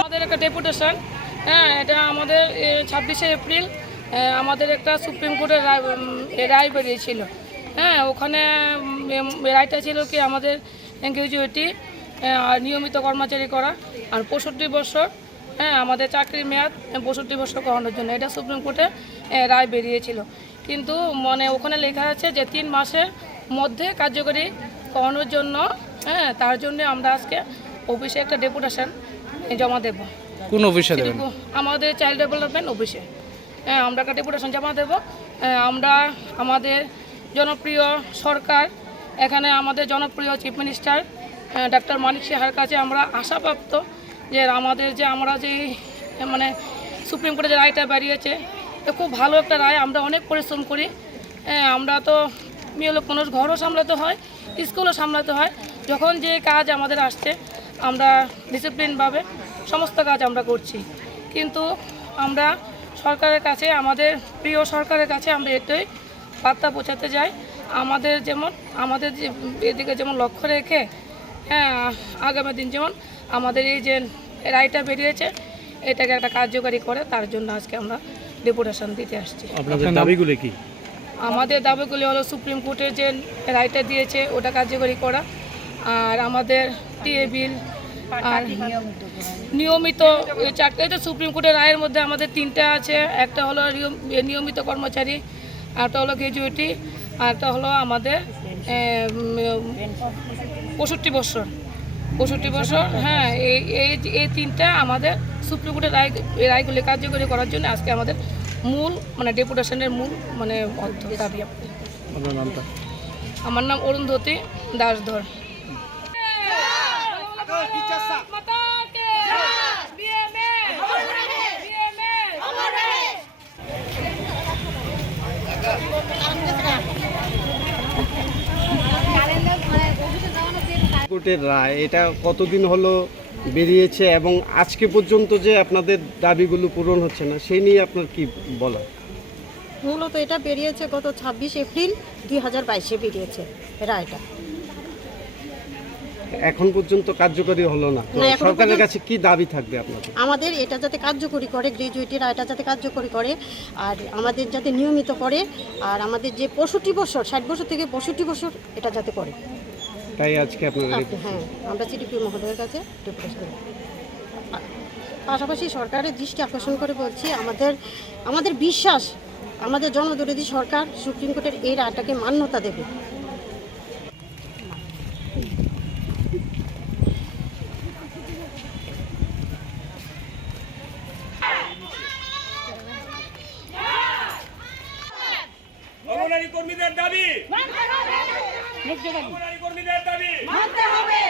আমাদের একটা ডেপুটেশন, হ্যাঁ, এটা আমাদের 26শে এপ্রিল আমাদের একটা সুপ্রিম কোর্টের রায় বেরিয়েছিল। হ্যাঁ, ওখানে রায়টা ছিল কি আমাদের গ্র্যাজুয়েটি নিয়মিত কর্মচারী করা আর 65 বছর, হ্যাঁ, আমাদের চাকরির মেয়াদ 65 বছর করানোর জন্য এটা সুপ্রিম কোর্টে রায় বেরিয়েছিল। কিন্তু মানে ওখানে লেখা আছে যে 3 মাসের মধ্যে কার্যকরী করানোর জন্য, হ্যাঁ, তার জন্য আমরা আজকে অফিসে একটা ডেপুটেশন জমা দেব। কোন অফিসে দেবেন? আমাদের চাইল্ড ডেভেলপমেন্ট অফিসে আমরা একটা ডেপুটেশন জমা দেব। আমরা আমাদের জনপ্রিয় সরকার, এখানে আমাদের জনপ্রিয় চিফ মিনিস্টার ডক্টর মানিক সাহার কাছে আমরা আশাপ্রাপ্ত যে আমরা যে মানে সুপ্রিম কোর্টে যে রায়টা বেরিয়েছে খুব ভালো একটা রায়। আমরা অনেক পরিশ্রম করি, আমরা তো মেয়ে লোক মানুষ, ঘরও সামলাতে হয়, স্কুলও সামলাতে হয়। যখন যে কাজ আমাদের আসছে আমরা ডিসিপ্লিনভাবে সমস্ত কাজ আমরা করছি। কিন্তু আমরা সরকারের কাছে, আমাদের প্রিয় সরকারের কাছে আমরা এটাই বার্তা পৌঁছাতে যাই, আমাদের যে এদিকে যেমন লক্ষ্য রেখে, হ্যাঁ, আগামী দিন যেমন আমাদের এই যে রায়টা বেরিয়েছে এটাকে একটা কার্যকারী করে, তার জন্য আজকে আমরা ডেপুটেশন দিতে আসছি। আপনাদের দাবিগুলো কি? আমাদের দাবিগুলি হলো সুপ্রিম কোর্টের যে রায়টা দিয়েছে ওটা কার্যকরী করা, আর আমাদের টিএ বিল, আর নিয়মিত চাকরিতে সুপ্রিম কোর্টের রায়ের মধ্যে আমাদের 3টা আছে। একটা হলো নিয়মিত কর্মচারী, একটা হলো গ্র্যাজুয়েটি, আর একটা হলো আমাদের 65 বছর। হ্যাঁ, এই 3টা আমাদের সুপ্রিম কোর্টের রায়গুলি কার্যকরী করার জন্য আজকে আমাদের মূল মানে ডেপুটেশনের মূল মানে দাবি। আপনার নামটা? আমার নাম অরুন্ধতী দাসধর। কোর্টের রায় এটা কতদিন হলো বেরিয়েছে এবং আজকে পর্যন্ত যে আপনাদের দাবিগুলো পূরণ হচ্ছে না সেই নিয়ে আপনার কি বলা? মূলত এটা বেরিয়েছে গত 26 এপ্রিল 2022-এ বেরিয়েছে রায়টা। এখন পর্যন্ত কার্যকরী হলো না, সরকারের কাছে কি দাবি থাকবে আপনাদের? আমাদের এটা যাতে কার্যকরী করে, গ্র্যাজুয়েটি রায়টা যাতে কার্যকরী করে, আর আমাদের যাতে নিয়মিত করে, আর আমাদের যে 65 বছর, 60 বছর থেকে 65 বছর এটা যাতে করে, তাই আজকে আপনারা হ্যাঁ, আমরা সিডিপি মহোদয়ের কাছে ডেপুটেশন। পাশাপাশি সরকারের দৃষ্টি আকর্ষণ করে বলছি, আমাদের বিশ্বাস আমাদের জনদরদী সরকার সুপ্রিম কোর্টের এই রায়টাকে মান্যতা দেবে। কর্মীদের দাবি মানতে হবে।